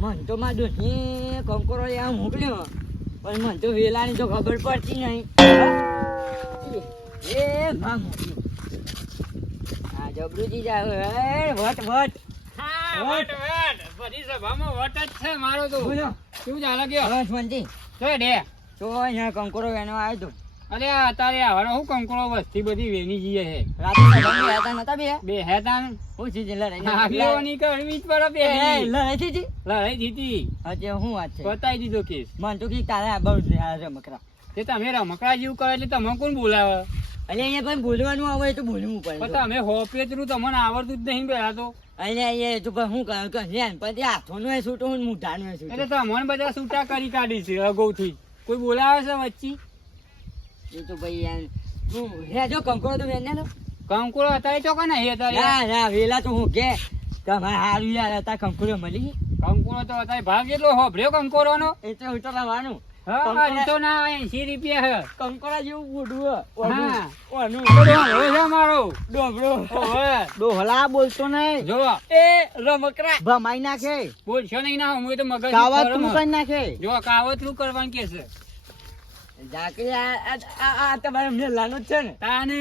મન તો માં દોસ્તી કંકોરો લેવા મોકલ્યો પણ મન તો વેલાની તો ખબર પડતી નહીં. એ માં મોકલ્યો આ જબરુજી જાવ વટ વટ બધી સભામાં વટ જ છે મારો તો. બોલો શું ચાલે ગયો? બસ મંજી તો ડે તો અહીંયા કંકોરો વેનો આવ્યો તો. અરે અત્યારે આવવાનો હું કંકોડો વસ્તી બધી વેની જઈએ છે. રાતે સભામાં હતા નતા બે હેતા ને હું છે લડાઈ આગેવાની કરવી જ પડે બે લડાઈ થઈ હતી. લડાઈ જીતી હજી શું વાત છે? બતાવી દીધો કેસ. મન તો કી તારે આ બહુ જ રમકડા તે તમે રમકડા જેવું કરે એટલે તમે કોણ બોલાવે? એટલે અહીંયા પણ બોલવાનું આવે તો બોલવું પડે. પણ તમે હોપેતરું તમને આવડતું જ નહીં પેલા તો. અહીંયા તો પણ શું કહ્યું કે લેન પછી હાથોનો એ છૂટો હું મોઢાનો એ છૂટો. એટલે તમને બધા છૂટા કરી કાઢી છે અગાઉથી. કોઈ બોલાવે છે વચ્ચે? એ તો ભાઈ યાર હું રેજો કંકોડો તો વેને નો કંકોડો અત્યારે ચોકા નહીં અત્યારે. ના ના વેલા તો હું કે તમારે હારું યાર હતા કંકોડો મળી. કંકોડો તો અત્યારે ભાવ કેટલો હોભર્યો કંકોડો નો? એ તો ઉતરવાનું હા તો ના 80 રૂપિયા હે. કંકોડા જેવું મોઢું હા. ઓનું ડોહલો છે મારો. ડોબરો ઓહે. ડોહલા બોલતો નહીં. જો એ રમકડા ભમાઈ નાખે. બોલશો નહીં ના હું તો મગજ કાવતરું કરી નાખે. જો કાવતરું કરવાનું કે છે. જાકરી આ તમારે મેલાનો જ છે ને. તાને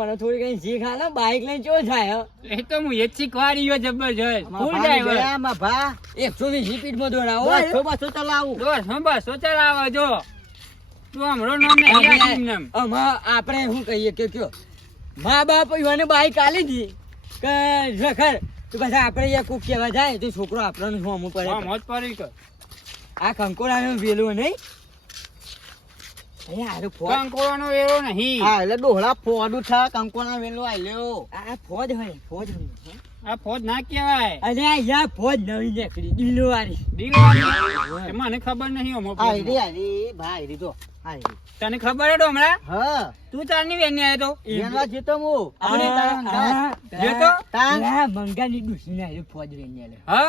ઓને થોડી કઈ શીખ આલે બાઈક લઈને ચો જાય. એ તો હું એ જ શીખવાડી ગયો જબરજસ્ત. ફૂલ ભાઈ ડ્રાઈવર. માં ભા 120 સ્પીડ માં દોડાવો. 200 ચલાવું. બસો ચલાવો જો. તું હમણાં નામ નહીં રાખી એમ. આપણે શું કહીએ કે કયો મા બાપ એને બાઈક આલી દી કે રખડ તો પછી આપણે કોક કહેવા જાય તો છોકરો આપણને હોમું પડે. મોજ પડી કે આ કંકોડાનું વેલું નહીં અહીંયા આરો ફોડ. કંકોડાનો વેરો નહીં. હા એટલે ડોહલા ફોડું છે કંકોડા વેલું આલ્યો. આ ફોડ હોય ફોડ હોય. આ ફોજ ના કહેવાય. અરે યાર ફોડ નવી નીકળી દિલવારી. દિલવાળી. મને ખબર નહીં હમણાં. આરી આરી ભાઈ રીતો આરી. તને ખબર હે ડોમરા? હા તું ચારની વેન આવ્યો તો? એના જેતો હું આપણે જેતો? ના મંગાની ડુસી ના ફોજ વેન્યા લે. હા?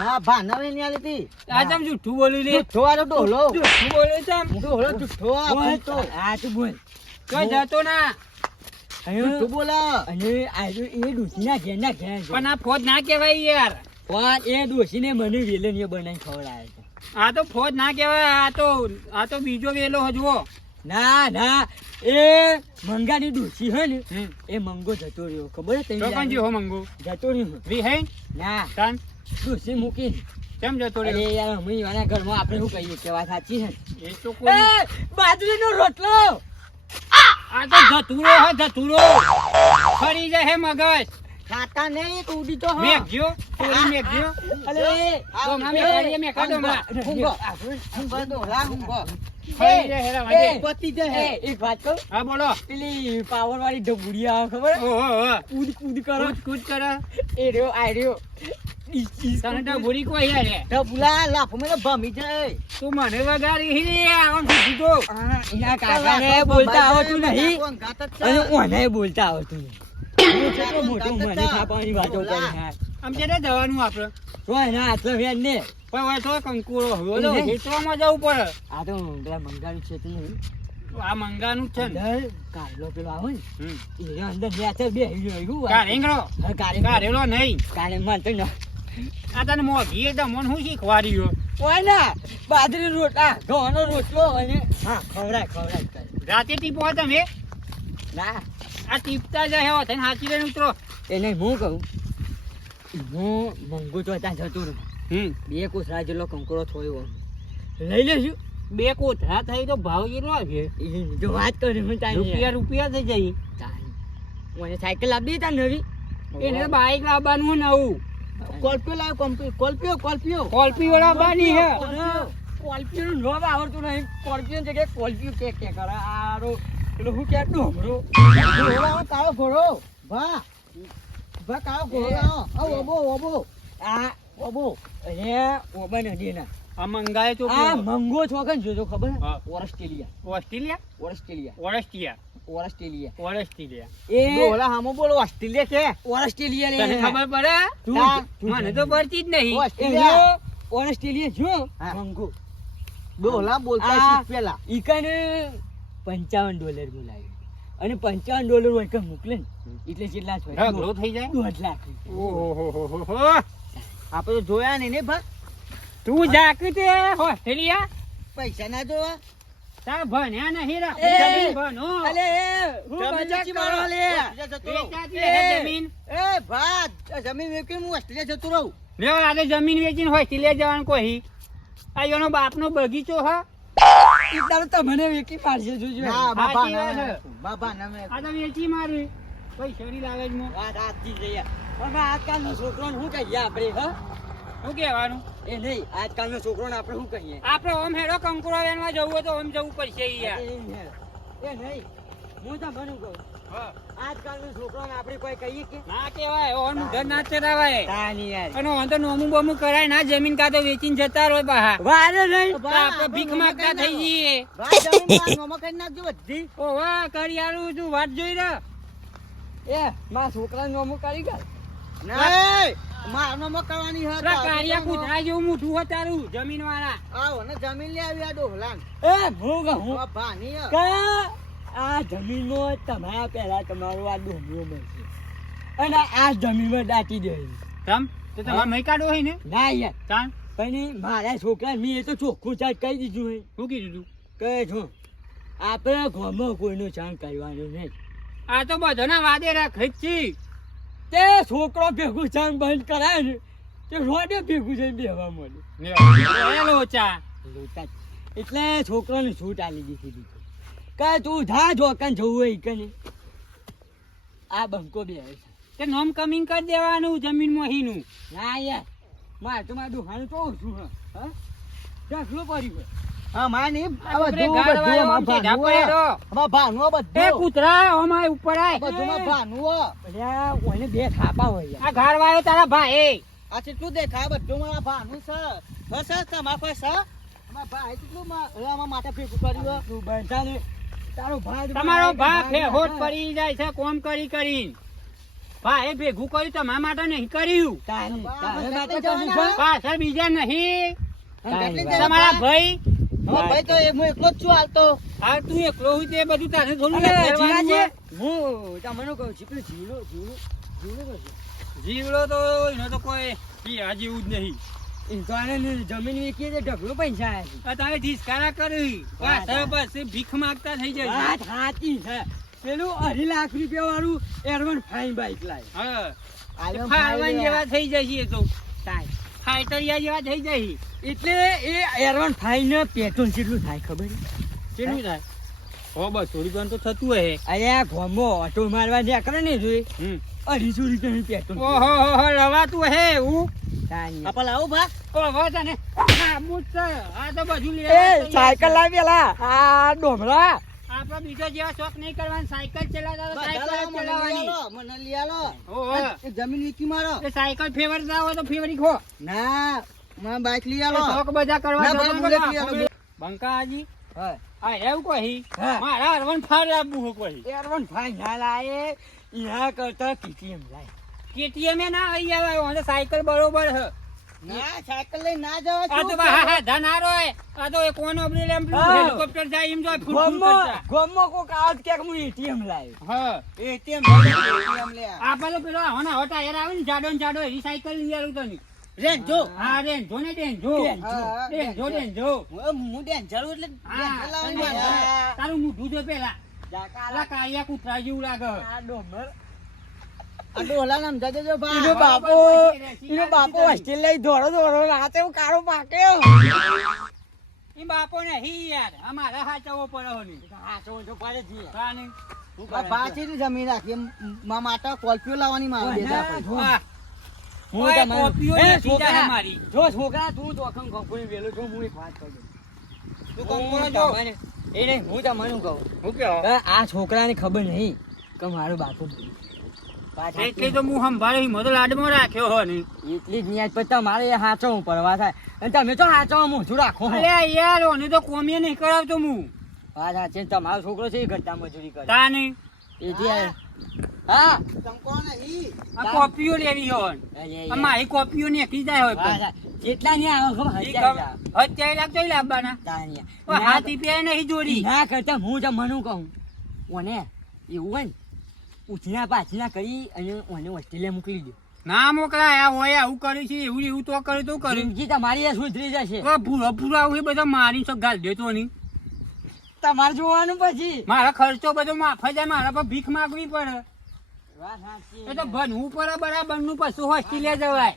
ના ભાના વેન્યા લેતી. આ તમ જૂઠું બોલી લે. થોડો ડોહલો. જૂઠું બોલે તમ. ડોહલો જૂઠો તો આ તું બોલ. કોઈ જતો ના. જૂઠું બોલા. અને આ જો એ ડુસી ના ઘેર ના ઘેર. પણ આ ફોજ ના કહેવાય યાર. પણ એ ડોસી ને મને વેલણીએ બનાવી ખવડાવે છે. આ તો ફોજ ના કહેવાય. આ તો બીજો વેલો હજવો. ના ના એ મંગાની ડોસી હે ને એ મંગો જતો રહ્યો ખબર છે તો કોણ જીવો મંગો? જતો રહ્યો. વી હે? ના કાન ડોસી મૂકી. કેમ જતો અરે રહ્યો? યાર અમે વાના ઘરમાં આપણે શું કહીએ કે વાત સાચી છે. એ તો કોઈ બાજરીનો રોટલો. આ તો ધતુરો હે ધતુરો. ફરી જાય હે મગજ. ખાતા નહીં ઉડી તો હા. મેઘજો ચોરી મેઘજો. અરે તો ના મેઘાડીએ મેઘાડો હમણાં. હુંગો ડોહલા હુંગો. ફરી જાય હેરા વાંધે. પતી જાય. એક વાત કહું હા બોલો. પેલી પાવર વાળી ઢબુડી આવે ખબર ઓહો કૂદ કૂદ કરો કૂદ કરે. એ રહ્યો આ રહ્યો તને તો ભૂરી કોઈ યાર રે. ઢબુલા લાફો મેં ભમી જાય. તું મને વગાડી હી રે આમ સીધો. એના કાકાને બોલતા આવડતું નહીં અને ઓને બોલતા આવડતું નહીં. હું કેટલો મોટો મને થાપાની વાતો કરી યાર. આમ કેને જવાનું આપણે? તો એના હાથમાં વેન ને પણ હવે તો કંકુરો હોય તો ખેતરમાં જવું પડે. આ તો પેલા મંગાનું છે નહીં આ મંગાનું જ છે ને. અંદર કારેલો પેલો આવે ને એ અંદર નેચર બે રહ્યું કારેંગરો કારેલો નહીં. કારે માં તો ના આ તને મોઘી એટલે મને શું શીખવાડ્યું? હોય ના બાજરી રોટલા ઘઉંનો રોટલો અને હા ખવડાય કરે. રાતે ટીપો તમે? ના આ ટીપતા જાય હો થઈને હાચી લઈને ઉતરો. એને હું કહું હું મંગુ તો ત્યાં જતો રહ્યો. બે કોસરા જેટલો કંકોડો થયો લઈ લેશું. બે કોથળા થઈ તો ભાવ કેટલો છે? જો વાત કરી હું રૂપિયા થઈ જાય. મને સાયકલ આપી તા નવી એને બાઈક લાવવાનું નવું. કોલ્પિયો લાવ્યો કોલ્પિયો કોલ્પી વાળા બાની હે. કોલ્પિયો નું નામ આવડતું નહીં. કોલ્પિયો જગ્યાએ કોલ્પિયો કે કરે આરો પેલો હું કે ડોમરો કાળો ઘોડો વાહ કાળો ઘોડો ઓબો આ ઓબો અરે ઓબા નદી ના આ મંગાય તો આ મંગો છોકન જોજો ખબર હા. ઓસ્ટ્રેલિયા એ બોલા હામો બોલો ઓસ્ટ્રેલિયા તને ખબર પડે? મને તો પડતી જ નહીં. ઓસ્ટ્રેલિયા જો મંગો ડોલા બોલતા આ શીખ પેલા ઈકન $55 બોલાય અને $55 હોય કે મોકલે ને એટલે કેટલા છે ઢગલો થઈ જાય 2 લાખ. ઓહો આપણે તો જોયા નહીં ને ભા તું જાકે તે હોસ્ટેલિયા પૈસા ના જોવા. તાર ભણ્યા નહીં રા એ, જમીન ભણો અલે હું મજાક કરો લે. વેચાતી હે જમીન એ ભા જમીન વેચીને હું ઓસ્ટ્રેલિયા જતો રહું. લેવા આજે જમીન વેચીને હોસ્ટેલિયા જવાનું કોઈ આ એનો બાપનો બગીચો હા ઈ તારે તમને વેચી પાડશે જોજો. ના, બાપા ના. બાપા ના મેં આ તો વેચી મારી કોઈ શરી લાલચમાં વાત સાચી છે યાર. પણ આજકાલનો છોકરોને શું કહીએ આપણે હા? શું કહેવાનું એ નહીં આજકાલનો છોકરોને આપણે શું કહીએ? આપણે ઓમ હેડો કંકુરા વેનમાં જવું હોય તો ઓમ જવું પડશે યાર એ નહીં હું તો બનું કહું હા આજકાલનો છોકરોને આપણે કોઈ કહીએ કે ના કહેવાય ઓન ઉધર ના ચરાવાય તાની યાર અને ઓન તો નોમું બોમું કરાય ના જમીન કાં તો વેચીને જતા રહો બહાર વારે નહીં તો આપણે ભીખ માંગતા થઈ જઈએ ભાઈ જમીન નોમો કરી નાખજો બધી. ઓ વાહ કરિયારું તું વાત જોઈ રહ્યો એ મારા છોકરાને નોમો કરી ગયો નહીં માર નોમો કરવાની પેલા કારિયા કૂતરા જેવું મોઢું હોય તારું જમીન વાળા આવો ને જમીન લે આવી આ ડોહલાન. એ હું કહું ભાની કે આ જમીનમાં તમારા પહેલા તમારું આ ડોહલો મળશે અને આ જમીનમાં દાટી દે. તમ તો તમારે મહી કાઢો હોય ને ના યાર તાન પણ મારા છોકરા મેં એ તો ચોખ્ખું ચાલ કહી દીધું હોય શું કીધું તું કે જો આપણે ગામમાં કોઈનું ચાણ કરવાનું નહીં. આ તો બધાના વાદે રાખે જ છે તે છોકરો ભેગું ચાણ બંધ કરાય ને તે રોડે ભેગું જઈને બેહવા મળે. એ લોચા લોટા જ. એટલે છોકરાને છૂટ આલી દીધી કે તું જા જોકન જવું હોય કને આ બંકો બે છે. તે નોમ કમિંગ કરી દેવાનું જમીન મોહીનું ના યાર મારે તો મારું દુકાન તો ઓછું હા ઢગલો પડ્યું હોય. હા માં નહીં આ બધું ભાનું એ બધું કૂતરા ઓમાય ઉપર આય બધું ભાનું અલ્યા ઓને બે થાપા હોય યાર. આ ઘર વાળો તારા ભાઈ આ કેટલું દેખાય બધું મારા ભાનું છે બસ તમારા પાસે અમારા ભાઈ કેટલું મારા માટે ભેગું કર્યું તું બનતા ને તારો ભાઈ તમારો ભા ફેહોટ પડી જાય છે કોમ કરી કરીને ભાઈ ભેગું કર્યું તમારા માટે નહીં કર્યું તારી તારે માટે કર્યું છે? પાછળ બીજા નહીં તારી તમારા ભાઈ ભાઈ તો હું એકલો જ છું હાલતો. આ તું એકલો હોય તે બધું તારે થોડું અરે કરવાનું જીવાજી, છે? હું તમને કહું છું પેલું જીવડો જીવડો તો એનો તો કોઈ પીવા જેવું જ નહીં જમીન વેચીએ તો ઢગલો પૈસા આવે છે. આ તારે ઢીસકારા કરી પાછળ પછી ભીખ માંગતા થઈ જાય વાત સાચી છે. પેલું 2.5 લાખ રૂપિયા વાળું એરવન ફાઈન બાઈક લાય હા ફારવાન જેવા થઈ જશે તો ફાઈટરિયા જેવા થઈ જશે એટલે એ એરવન ફાઈન પેટ્રોલ કેટલું થાય ખબર છે? કેટલું થાય હો બસ થોડી ઘણ તો થતું હોય અહીંયા ગામમાં ઓટો મારવા જ્યાં કરે ને જોઈ 250 રૂપિયાનું પેટ્રોલ. ઓહો રવાતું હે હું આપણે આવું ભા ઓહો તને આબુ છે આ તો બધું લે એ સાયકલ લાવી પેલા આ ડોમરા આપણે બીજો જેવા શોખ નહીં કરવાનો સાયકલ ચલાવતા તો સાયકલ જ ચલાવવાની મને લઈ આલો. ઓહો જમીન વેચી મારો. એ સાયકલ ફેવરતા હોય તો ફેવરી ખો ના મને બાઈક લઈ એ આલો. શોખ બધા કરવા ના, જતો બુલેટ લઈ આલો. બંકાજી હા આ એવું કહી હા. મારા અરવણ ફાર આપવું હો કહી એરવન ફાઈન ના લાય ઈયા કરતા KTM લાય. કેટીએમ એ ના આવી આવે ઓને સાયકલ બરોબર હે ના સાયકલ લઈ ના જવા આ તો હા હા ધનારો હે આ તો એક કોનો ઓબરેલ એમ હા. હેલિકોપ્ટર જાય એમ જો ફૂલ ફૂલ કરતા ગોમમાં કોક આજ ક્યાંક હું ATM લાય. હા ATM લે. આપણે તો પેલો હોના હોટા યાર આવે ને જાડો ને જાડો એની સાયકલ લઈ આલું તને રેન જો. હા રેન જો ને રેન જો રેન જો હું ડેન્જર એટલે હા ડેન્જર લાવવાની તને યાર. તારું મોઢું જો પેલા જાકા આલા કાળિયા કૂતરા જેવું લાગે આ ડોમર આ ડોલા નામ જજે જો બા. એનો બાપો એનો બાપો હોસ્ટેલ લઈ દોડો રાતે હું કાળો પાક્યો. એ બાપો નહીં યાર અમારા હાચવો પડે હોની હા તો તો પાડે જી. કાને આ બાચીની જમીન રાખી મા માટા કોલ્પીઓ લાવવાની માં બેટા આપણે. વાહ હું ઓય, તમને કોપીઓ એ નથી છોકરા જાય મારી. જો છોકરા તું તો અખમ કંકોઈ વેલો છો હું એક વાત કહું તું કંકોડો જો. એ નહીં હું તમને કહું હું કેવો કે આ છોકરાને ખબર નહીં કે મારો બાપુ એટલે તો હું સંભાળી મતો લાડમાં રાખ્યો હો ને એટલી જ ન્યાજ પર તમારે એ હાચવવું પડવા થાય અને તમે તો હાચવવા મોઢું રાખો અરે યાર ઓને તો કોમીએ નહીં કરાવતો હું વાત સાચી તમારો છોકરો છે એ ઘરતા મજૂરી કરે તા નહીં એથી હા આ કોપીઓ લેવી હોય મારી કોપીઓ ને એકલી જાય હોય પણ. જેટલા ને આવે ખબર ઈ હજાર ખબર- અત્યારે લાગતો લાવવાના તાણિયા. પણ હાથ ઈ પેર નહીં જોડી ના કરતા હું તમને કહું ઓને એવું હોય ને ઉછીના પાછીના કરી અને મને ઓસ્ટ્રેલિયા મોકલી દો. ના મોકલાય આ હોય આવું કર્યું છે એવું તો કર્યું તો કર્યું જિંદગી તમારી એ સુધરી જશે. ભૂરો આવું એ બધા મારી છો ગાલ દેતો નહીં. તમારે જોવાનું પછી. મારા ખર્ચો બધો માફા જાય મારા પર ભીખ માગવી પડે. વાત સાચી. એ તો ભણવું પડે બરાબર નું પછી હોસ્ટેલિયા જવાય.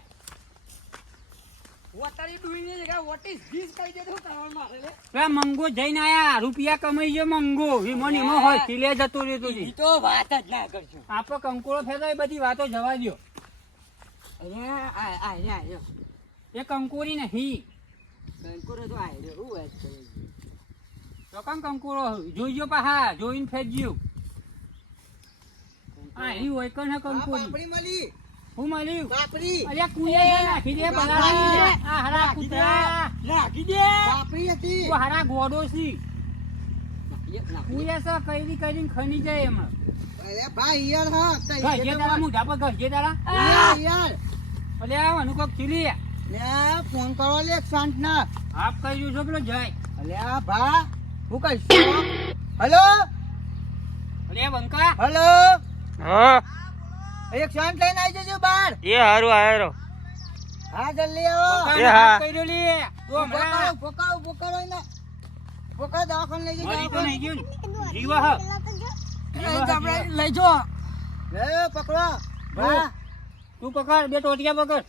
વતારી ડુઈની જગ્યા what is this કહી દેતો તમારે મારે લે. પેલા મંગો જઈને આયા રૂપિયા કમાઈ ગયો મંગો વિમોન એમાં હોસ્ટેલિયા જતો રહેતો છે. ઈ તો વાત જ ના કરશો. આપો કંકોળો ફેરવો એ બધી વાતો જવા દો. અરે એ કંકોરી નહીં કંકોરો તો આયરો હું વાત કરે છે. તો કંકોરો જોઈજો પાહા જોઈને ફેરજો. આ ઈ હોય કને કંકોરી પાપડી મળી. હું મળ્યું પાપડી. અલ્યા કુયા નાખી દે બલાડા. આ હરા કૂતરા નાખી દે. પાપડી હતી. તું હરા ગોડો છી નાખી કુયા છે કઈરી કરીને ખની જાય એમાં. અરે ભાઈ યાર હા ગજે તારા મોઢા પર ગજે તારા યાર અલ્યા આવાનું કોક ચીલી લે ફોન કરો લે શાંત ના. આપ કહી છો પેલો જાય અલ્યા ભા હું કહીશ. હેલો અલ્યા બંકા હેલો હા એક શાંત લઈને આવી જજો બહાર. એ હારું આયરો હા જલ્દી આવો. એ હા. કહી લે તું હમણાં પોકારો એને પોકારો દવાખાને લઈ મરી તો જજો. નહીં ગયું ને? જીવા હ લઈ જો લે પકડો ભા. તું પકડ બે ટોટિયા પકડ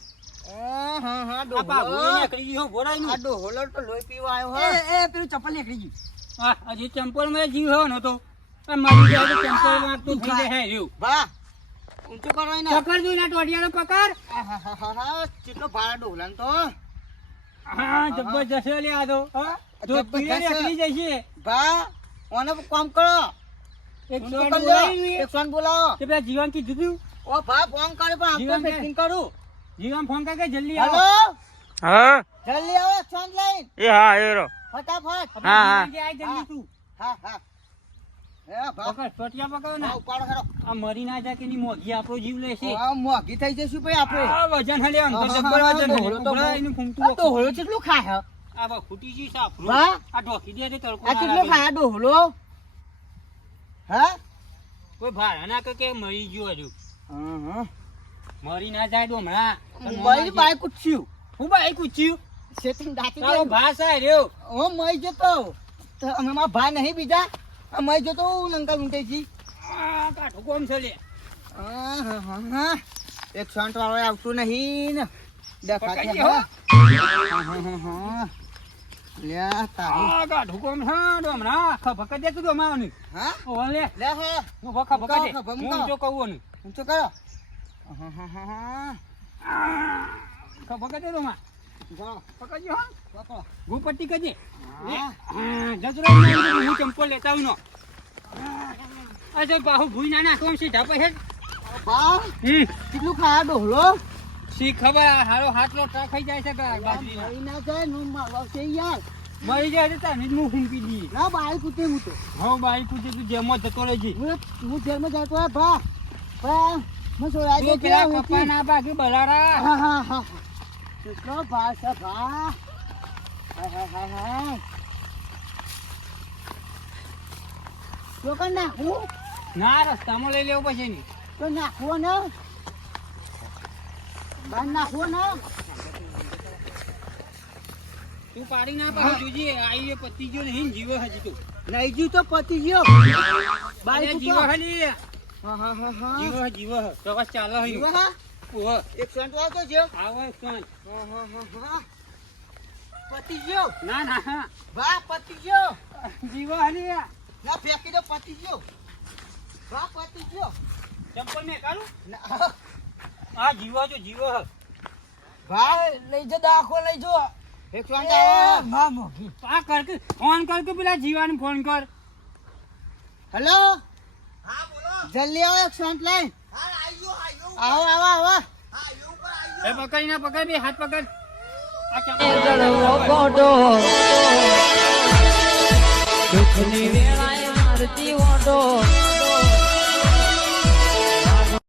હા હા આ પાઘું નીકળી ગયું ભોરાઈ આ નું ડોહોલો તો લોહી પીવા આવ્યો હે. એ પેલું ચપ્પલ નીકળી ગયું. આ હજી ચંપલ માં જીવ હો નતો આ મારી જાય તો ચંપલ માં તું થઈ જાય હે રહ્યું ભા ઊંચું કરો એને. પકડ તું ના ટોટિયા પકડ આહાહાહા, કેટલો ભાડા ડોહલાન તો. હા જબરજસ્ત લે આ તો હા જો જબરજસ્ત. નીકળી જશે ભા ઓને કામ કરો. એક ઊંચું સોન કરી લો. બોલાવી એક સોન બોલાવો. તે પેલા જીવન કી જુદું ઓ ભા ફોન કરે પણ જીવન આપણે કે? પેકિંગ કરું. જીવન ફોન કર કે જલ્દી હેલો આવો હા જલ્દી આવો એક સોન લઈને એ હા આયરો ફટાફટ. આપણે હા, હા. જીવન કે આય જલ્દી તું હા હા એ ભા પકડ ટોટિયા પકડ ને હા, ઉપાડો હેરો. આ મરી ના જાય કે ની મોગી આપણો જીવ લેશે આ મોંઘી થઈ જશે ભાઈ આપણે. આ વજન હલે આમ તો હા, જબર હા, વજન ડોહળો તો ઉભરા બહુ- એનું આ ફૂંકતું ડોહલો કેટલું ખાય હે? આ બા ફૂટી જી સાફરું ભા આ ઢોકી દે તે તડકો આ ના કેટલું લાગે. ખાય આ ડોહલો? હા કોઈ ભાડા ના કે મરી ગયો હજુ હા મરી ના જાય તો હમણાં મોબાઈલ બાઈક ઉઠ્યું. હું ભાઈ કૂચ્યું સેટિંગ દાટી તારો દે. ભાસ આ રહ્યો હું મઈ જતો તો અમે મારા ભા નહીં બીજા આ મઈ જતો હું લંકા લૂંટાઈ આ કાઠો કોમ છે લે એક શન્ટ વાળો આવતું નહીં ને દેખાતી પકડી હા. હો. હા. લ્યા તારી. આ કાઠો કોમ છે તો હમણાં ખભક દે તું અમારું હા ઓ લે લે હે હું ભખા ભકા દે મુકાવો, હું મુકાવો. જો કહું ને ઊંચો કરો ખભક દે તો માં જાઓ પકડજો હા પકડો. ગુપટ્ટી કજે હા. જતરો હું ચંપલ લેતા આવું નો આ જો બાહુ ભૂઈ ના નાખવા સીધા પછી ભા કેટલું ખાયા ડોહલો? શી ખબર હારો હાથલો ટ્રક ખાઈ જાય છે કે બાજરીના. મરી ના જાય નું મારવા છે યાર. મરી જાય તો તને જ હું ફૂંકી દઈએ ના બાઈક કૂટે હું તો હો બાઈ પૂછે તું જેમો જતો રહેજી હું જેલમાં જતો હોય ભા ભા હું સોરાઈ તું પેલા કપા ના બાકી બલારા હા હા હા કેટલો ભા છે ભા હા હા હા હા તો કર નાખું ના રસ્તામાં લઈ લેવું પછી ની તો નાખવો ને બાર નાખવો ને તું પાડી ના પાડી જોજે આઈ એ પતિ ગયો નહીં જીવો હજી તો નહીં જીવ તો પતી ગયો અરે બાઈક જીવો ઉપર હલી હા હા હા હા જીવો તો બસ ચાલો હઈ જીવો હા ઓહો એક સેન્ટ વાળો તો જીવ આવો સોન હા હા હા હા પતી ગયો ના ના ભા પતી ગયો જીવો હલી ના ફેંકી દો પતી ગયો ભા પતી ગયો ચંપલ મેં કાઢું ના, આ જીવો જો જીવો હ ભા લઈ જો દાખો લઈ જો એક સેન્ટ આવો માં મોગી આ કર કે ફોન કર કે પેલા જીવાને ફોન કર હેલો હા બોલો જલ્દી આવો એક સેન્ટ લઈ હા આવો આવો આવો એ પકડી ના પકડ બે હાથ પકડ આ ગળવો ગોડો દુઃખની વેળાએ મારતી ઓડો